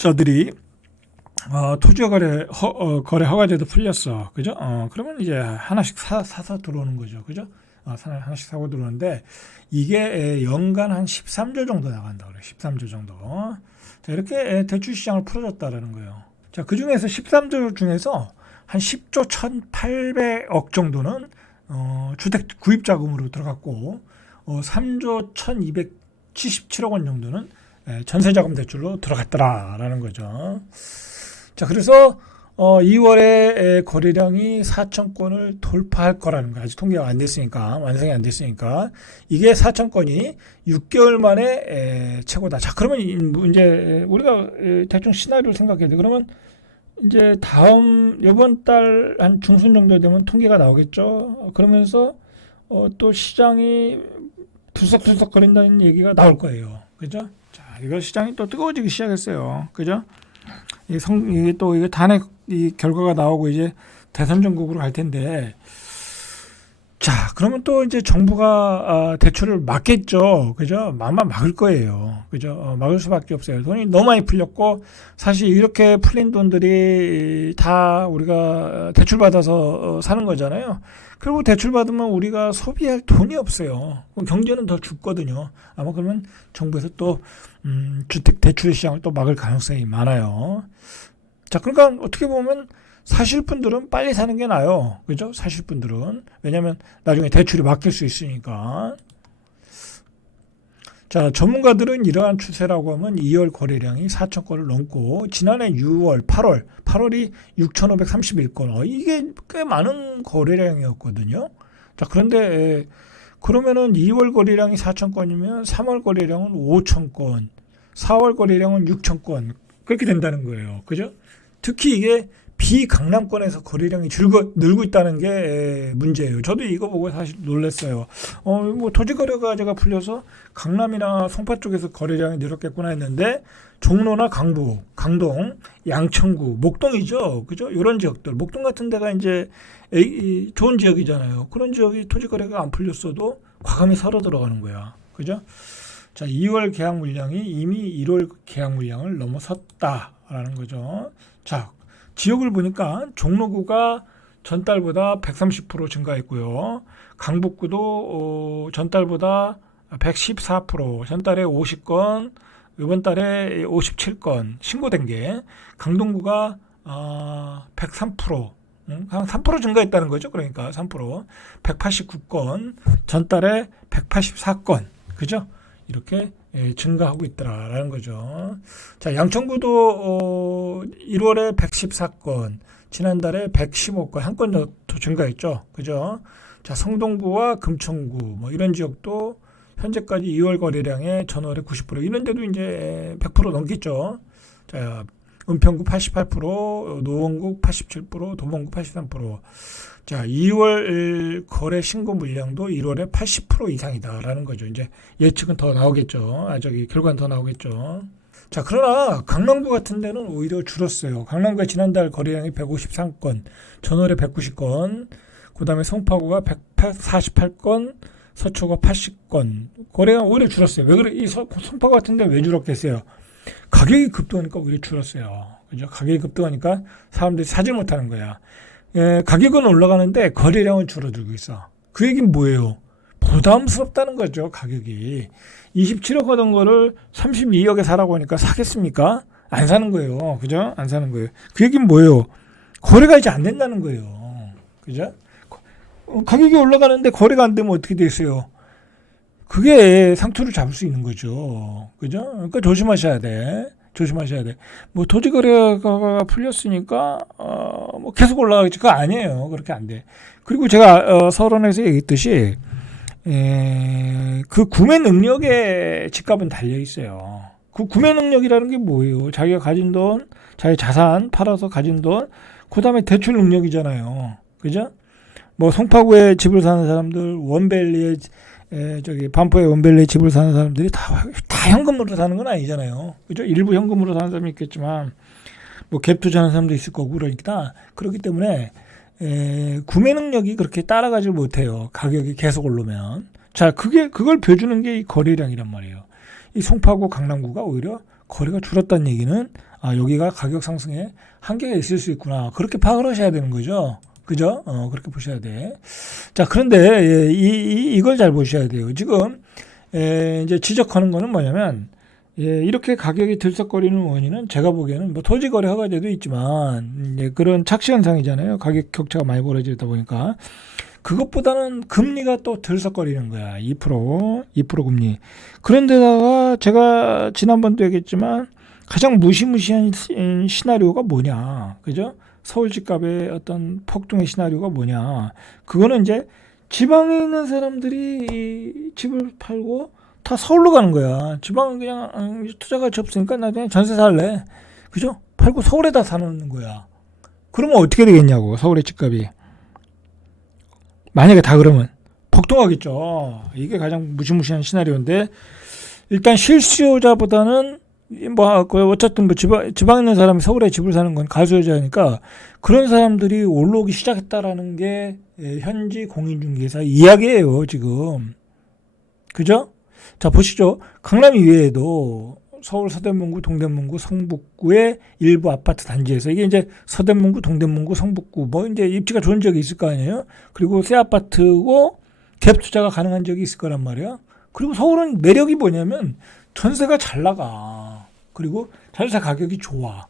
투자자들이 토지 거래 허가제도 풀렸어. 그죠? 그러면 이제 하나씩 사서 들어오는 거죠. 그죠? 하나씩 사고 들어오는데 이게 연간 한 13조 정도 나간다 그래요. 13조 정도. 자, 이렇게 대출 시장을 풀어줬다라는 거예요. 자, 그 중에서 13조 중에서 한 10조 1,800억 정도는 주택 구입 자금으로 들어갔고 3조 1,277억 원 정도는 전세 자금 대출로 들어갔더라라는 거죠. 자, 그래서 2월에 거래량이 4천 건을 돌파할 거라는 거. 아직 통계가 안 됐으니까, 완성이 안 됐으니까 이게 4천 건이 6개월 만에 최고다. 자, 그러면 이제 우리가 대충 시나리오를 생각해야 돼. 그러면 이제 이번 달 한 중순 정도 되면 통계가 나오겠죠. 그러면서 또 시장이 들썩들썩 거린다는 얘기가 나올 거예요. 그죠? 자, 이거 시장이 또 뜨거워지기 시작했어요. 그죠? 이게 또 이게 단핵 이 결과가 나오고 이제 대선 전국으로 갈 텐데, 자, 그러면 또 이제 정부가 대출을 막겠죠. 그죠? 막을 거예요. 그죠? 막을 수밖에 없어요. 돈이 너무 많이 풀렸고, 사실 이렇게 풀린 돈들이 다 우리가 대출 받아서 사는 거잖아요. 그리고 대출 받으면 우리가 소비할 돈이 없어요. 경제는 더 죽거든요. 아마 그러면 정부에서 또 주택 대출 시장을 또 막을 가능성이 많아요. 자, 그러니까 어떻게 보면 사실 분들은 빨리 사는 게 나아요. 그죠? 사실 분들은. 왜냐면 나중에 대출이 막힐 수 있으니까. 자, 전문가들은 이러한 추세라고 하면 2월 거래량이 4천 건을 넘고 지난해 6월, 8월이 6,531건. 이게 꽤 많은 거래량이었거든요. 자, 그런데 그러면은 2월 거래량이 4천 건이면 3월 거래량은 5천 건, 4월 거래량은 6천 건. 그렇게 된다는 거예요. 그죠? 특히 이게 비강남권에서 거래량이 늘고 있다는 게 문제예요. 저도 이거 보고 사실 놀랐어요. 뭐 토지 거래가제가 풀려서 강남이나 송파 쪽에서 거래량이 늘었겠구나 했는데 종로나 강북, 강동, 양천구, 목동이죠. 그죠? 이런 지역들. 목동 같은 데가 이제 좋은 지역이잖아요. 그런 지역이 토지 거래가 안 풀렸어도 과감히 사러 들어가는 거야. 그죠? 자, 2월 계약 물량이 이미 1월 계약 물량을 넘어섰다라는 거죠. 자, 지역을 보니까 종로구가 전달보다 130% 증가했고요. 강북구도 전달보다 114%, 전달에 50건, 이번 달에 57건 신고된 게, 강동구가 103%, 한 3% 증가했다는 거죠. 그러니까 3%, 189건, 전달에 184건, 그죠? 이렇게 증가하고 있더라라는 거죠. 자, 양천구도 1월에 114건, 지난달에 115건, 한 건 더 증가했죠. 그죠? 자, 성동구와 금천구, 뭐 이런 지역도 현재까지 2월 거래량의 전월의 90%, 이런 데도 이제 100% 넘겠죠. 자, 은평구 88%, 노원구 87%, 도봉구 83%. 자, 2월 거래 신고 물량도 1월에 80% 이상이다라는 거죠. 이제 예측은 더 나오겠죠. 결과는 더 나오겠죠. 자, 그러나 강남구 같은 데는 오히려 줄었어요. 강남구가 지난달 거래량이 153건, 전월에 190건, 그 다음에 송파구가 148건, 서초가 80건. 거래가 오히려 줄었어요. 왜 그래? 이 송파구 같은 데 왜 줄었겠어요? 가격이 급등하니까 오히려 줄었어요. 그죠? 가격이 급등하니까 사람들이 사지 못하는 거야. 가격은 올라가는데 거래량은 줄어들고 있어. 그 얘기는 뭐예요? 부담스럽다는 거죠. 가격이 27억 하던 거를 32억에 사라고 하니까 사겠습니까? 안 사는 거예요. 그죠? 안 사는 거예요. 그 얘기는 뭐예요? 거래가 이제 안 된다는 거예요. 그죠? 가격이 올라가는데 거래가 안 되면 어떻게 되겠어요? 그게 상투를 잡을 수 있는 거죠. 그죠? 그러니까 조심하셔야 돼. 뭐 토지 거래가 풀렸으니까 뭐 계속 올라가겠지. 그거 아니에요. 그렇게 안 돼. 그리고 제가 서론에서 얘기했듯이 그 구매 능력에 집값은 달려 있어요. 그 구매 능력이라는 게 뭐예요? 자기가 가진 돈, 자기 자산 팔아서 가진 돈, 그다음에 대출 능력이잖아요. 그죠? 뭐 송파구에 집을 사는 사람들, 원밸리에 반포의 원밸리에 집을 사는 사람들이 다 현금으로 사는 건 아니잖아요. 그죠? 일부 현금으로 사는 사람이 있겠지만, 뭐 갭 투자하는 사람도 있을 거고, 그러니까, 그렇기 때문에, 구매 능력이 그렇게 따라가지 못해요. 가격이 계속 오르면. 자, 그걸 벼주는 게 이 거래량이란 말이에요. 이 송파구, 강남구가 오히려 거래가 줄었다는 얘기는, 여기가 가격 상승에 한계가 있을 수 있구나. 그렇게 파악을 하셔야 되는 거죠. 그죠? 그렇게 보셔야 돼. 자, 그런데 이걸 잘 보셔야 돼요. 지금 이제 지적하는 거는 뭐냐면 이렇게 가격이 들썩거리는 원인은 제가 보기에는 뭐 토지거래 허가제도 있지만 그런 착시 현상이잖아요. 가격 격차가 많이 벌어지다 보니까 그것보다는 금리가 또 들썩거리는 거야. 2% 금리. 그런데다가 제가 지난번도 얘기했지만 가장 무시무시한 시나리오가 뭐냐, 그죠? 서울 집값의 어떤 폭등의 시나리오가 뭐냐? 그거는 이제 지방에 있는 사람들이 이 집을 팔고 다 서울로 가는 거야. 지방은 그냥 투자 가치 없으니까 나 그냥 전세 살래. 그죠? 팔고 서울에다 사는 거야. 그러면 어떻게 되겠냐고, 서울의 집값이. 만약에 다 그러면 폭등하겠죠. 이게 가장 무시무시한 시나리오인데, 일단 실수요자보다는 어쨌든 지방에 있는 사람이 서울에 집을 사는 건 가수요자니까 그런 사람들이 올라오기 시작했다라는 게 현지 공인중개사 이야기예요, 지금. 그죠? 자, 보시죠. 강남 이외에도 서울 서대문구, 동대문구, 성북구의 일부 아파트 단지에서 이게 이제 서대문구, 동대문구, 성북구 이제 입지가 좋은 지역이 있을 거 아니에요? 그리고 새 아파트고 갭 투자가 가능한 지역이 있을 거란 말이야. 그리고 서울은 매력이 뭐냐면 전세가 잘 나가. 그리고 전세 가격이 좋아.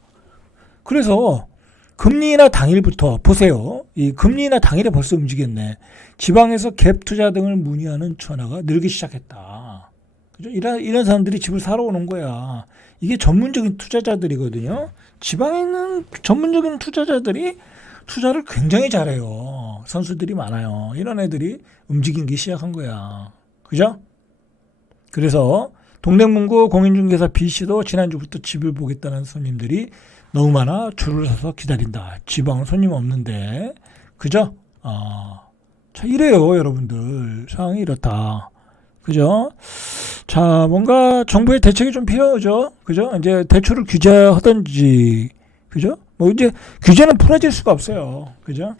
그래서 금리 인하 당일부터 보세요. 이 금리 인하 당일에 벌써 움직였네. 지방에서 갭 투자 등을 문의하는 전화가 늘기 시작했다. 그죠? 이런 사람들이 집을 사러 오는 거야. 이게 전문적인 투자자들이거든요. 지방에 있는 전문적인 투자자들이 투자를 굉장히 잘해요. 선수들이 많아요. 이런 애들이 움직이기 시작한 거야. 그죠? 그래서 동대문구 공인중개사 B씨도 지난주부터 집을 보겠다는 손님들이 너무 많아 줄을 서서 기다린다. 지방은 손님 없는데. 그죠? 자, 이래요, 여러분들. 상황이 이렇다. 그죠? 자, 뭔가 정부의 대책이 좀 필요하죠. 그죠? 이제 대출을 규제하든지, 그죠? 이제 규제는 풀어질 수가 없어요. 그죠?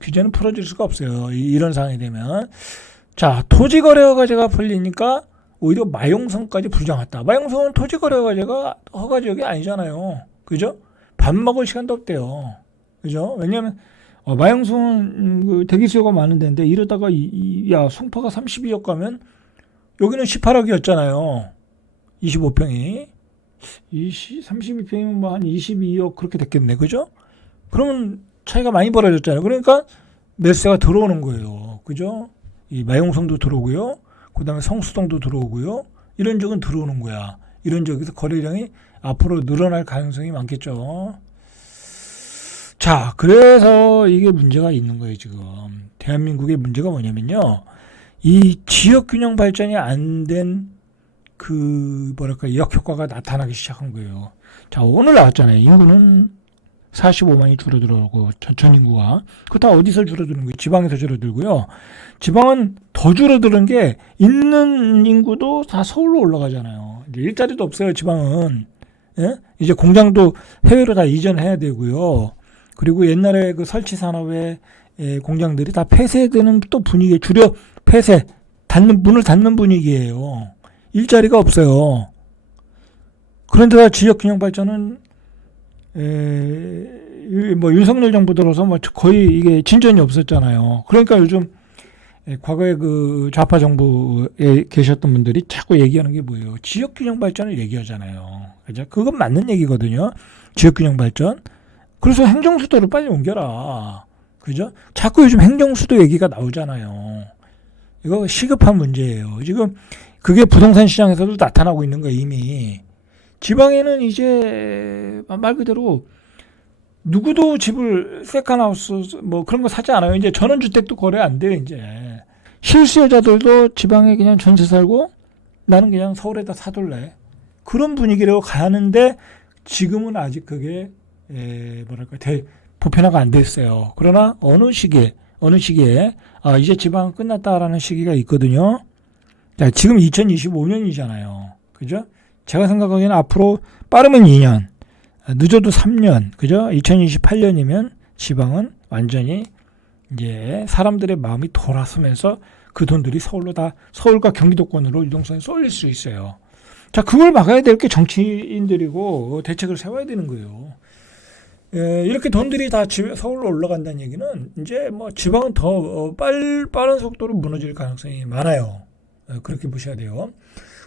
규제는 풀어질 수가 없어요. 이런 상황이 되면. 자, 토지거래허가제가 풀리니까 오히려 마용성까지 부정했다. 마용성은 토지거래허가제가 허가지역이 아니잖아요. 그죠? 밥 먹을 시간도 없대요. 그죠? 왜냐면 마용성은 그 대기수요가 많은 데인데 이러다가 야, 송파가 32억 가면 여기는 18억이었잖아요. 25평이. 32평이면 뭐 한 22억 그렇게 됐겠네. 그죠? 그러면 차이가 많이 벌어졌잖아요. 그러니까 매수세가 들어오는 거예요. 그죠? 이 마용성도 들어오고요. 그 다음에 성수동도 들어오고요. 이런 지역은 들어오는 거야. 이런 지역에서 거래량이 앞으로 늘어날 가능성이 많겠죠. 자, 그래서 이게 문제가 있는 거예요, 지금. 대한민국의 문제가 뭐냐면요. 이 지역균형 발전이 안 된 역효과가 나타나기 시작한 거예요. 자, 오늘 나왔잖아요. 인구는 45만이 줄어들고, 전 인구가. 그거 다 어디서 줄어드는 거예요? 지방에서 줄어들고요. 지방은 더 줄어드는 게 있는 인구도 다 서울로 올라가잖아요. 이제 일자리도 없어요, 지방은. 예? 이제 공장도 해외로 다 이전해야 되고요. 그리고 옛날에 그 설치 산업의 공장들이 다 폐쇄되는 또 분위기에 폐쇄, 문을 닫는 분위기예요. 일자리가 없어요. 그런데다 지역균형 발전은 윤석열 정부 들어서 거의 이게 진전이 없었잖아요. 그러니까 요즘 과거에 그 좌파 정부에 계셨던 분들이 자꾸 얘기하는 게 뭐예요? 지역균형 발전을 얘기하잖아요. 그죠? 그건 맞는 얘기거든요. 지역균형 발전. 그래서 행정수도를 빨리 옮겨라. 그죠? 자꾸 요즘 행정수도 얘기가 나오잖아요. 이거 시급한 문제예요. 지금 그게 부동산 시장에서도 나타나고 있는 거예요, 이미. 지방에는 이제 말 그대로 누구도 집을 세컨하우스 그런 거 사지 않아요. 이제 전원주택도 거래 안 돼요, 이제. 실수요자들도 지방에 그냥 전세 살고 나는 그냥 서울에다 사둘래. 그런 분위기로 가는데 지금은 아직 그게 보편화가 안 됐어요. 그러나 어느 시기에 이제 지방 끝났다라는 시기가 있거든요. 자, 지금 2025년이잖아요. 그죠? 제가 생각하기에는 앞으로 빠르면 2년, 늦어도 3년, 그죠? 2028년이면 지방은 완전히 이제 사람들의 마음이 돌아서면서 그 돈들이 서울과 경기도권으로 유동성이 쏠릴 수 있어요. 자, 그걸 막아야 될 게 정치인들이고 대책을 세워야 되는 거예요. 이렇게 돈들이 다 서울로 올라간다는 얘기는 이제 뭐 지방은 더 빠른 속도로 무너질 가능성이 많아요. 그렇게 보셔야 돼요.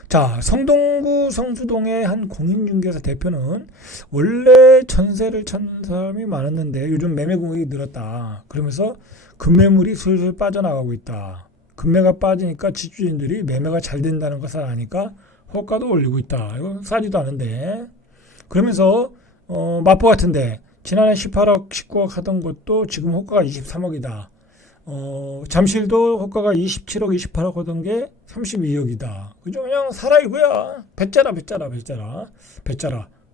자, 성동구 성수동의 한 공인중개사 대표는 원래 전세를 찾는 사람이 많았는데 요즘 매매 공격이 늘었다. 그러면서 급매물이 슬슬 빠져나가고 있다. 급매가 빠지니까 집주인들이 매매가 잘 된다는 것을 아니까 호가도 올리고 있다. 이거 싸지도 않은데. 그러면서 마포 같은데 지난해 18억, 19억 하던 것도 지금 호가가 23억이다. 잠실도 호가가 27억, 28억 하던 게 32억이다. 그죠? 그냥 사라 이거야. 배짜라.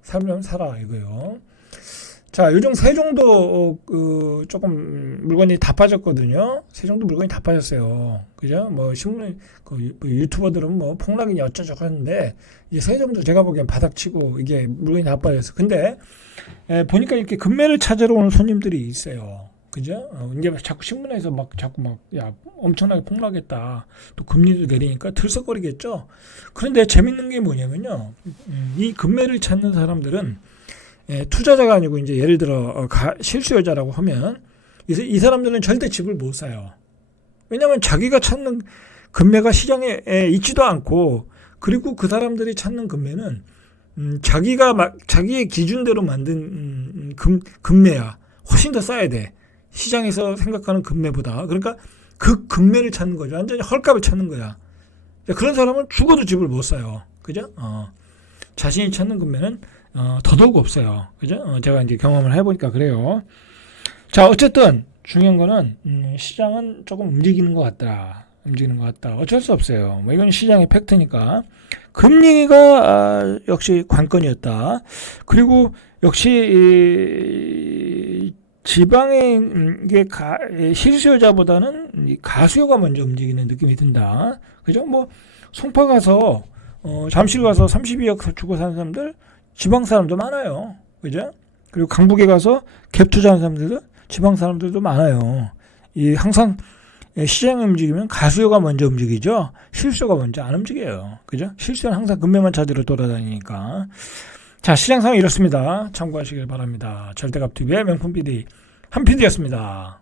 사면 사라 이거요. 자, 요즘 세종도 조금 물건이 다 빠졌거든요. 세종도 물건이 다 빠졌어요. 그죠? 뭐 신문 유튜버들은 뭐 폭락이니 어쩌저쩌고 하는데 이제 세종도 제가 보기엔 바닥치고 이게 물건이 다 빠졌어. 근데 보니까 이렇게 금매를 찾으러 오는 손님들이 있어요. 그죠? 이제 자꾸 신문에서 야, 엄청나게 폭락했다. 또 금리도 내리니까 들썩거리겠죠? 그런데 재밌는 게 뭐냐면요. 이 금매를 찾는 사람들은 투자자가 아니고 이제 예를 들어 실수요자라고 하면 이 사람들은 절대 집을 못 사요. 왜냐하면 자기가 찾는 금매가 시장에 있지도 않고 그리고 그 사람들이 찾는 금매는 자기의 기준대로 만든 금매야. 훨씬 더 싸야 돼. 시장에서 생각하는 금매보다. 그러니까 그 금매를 찾는 거죠. 완전히 헐값을 찾는 거야. 그런 사람은 죽어도 집을 못 사요. 그죠? 자신이 찾는 금매는 더더욱 없어요. 그죠? 제가 이제 경험을 해보니까 그래요. 자, 어쨌든 중요한 거는 시장은 조금 움직이는 것 같다. 어쩔 수 없어요. 뭐 이건 시장의 팩트니까. 금리가 역시 관건이었다. 그리고 역시 지방의 이게 실수요자보다는 가수요가 먼저 움직이는 느낌이 든다. 그죠? 뭐 송파 가서 잠실 가서 32억 주고 사는 사람들 지방 사람도 많아요. 그죠? 그리고 강북에 가서 갭 투자하는 사람들도 지방 사람들도 많아요. 이 항상 시장이 움직이면 가수요가 먼저 움직이죠. 실수요가 먼저 안 움직여요. 그죠? 실수요는 항상 금매만 찾으러 돌아다니니까. 자, 시장 상황이 이렇습니다. 참고하시길 바랍니다. 절대값TV의 명품 PD 한 PD였습니다.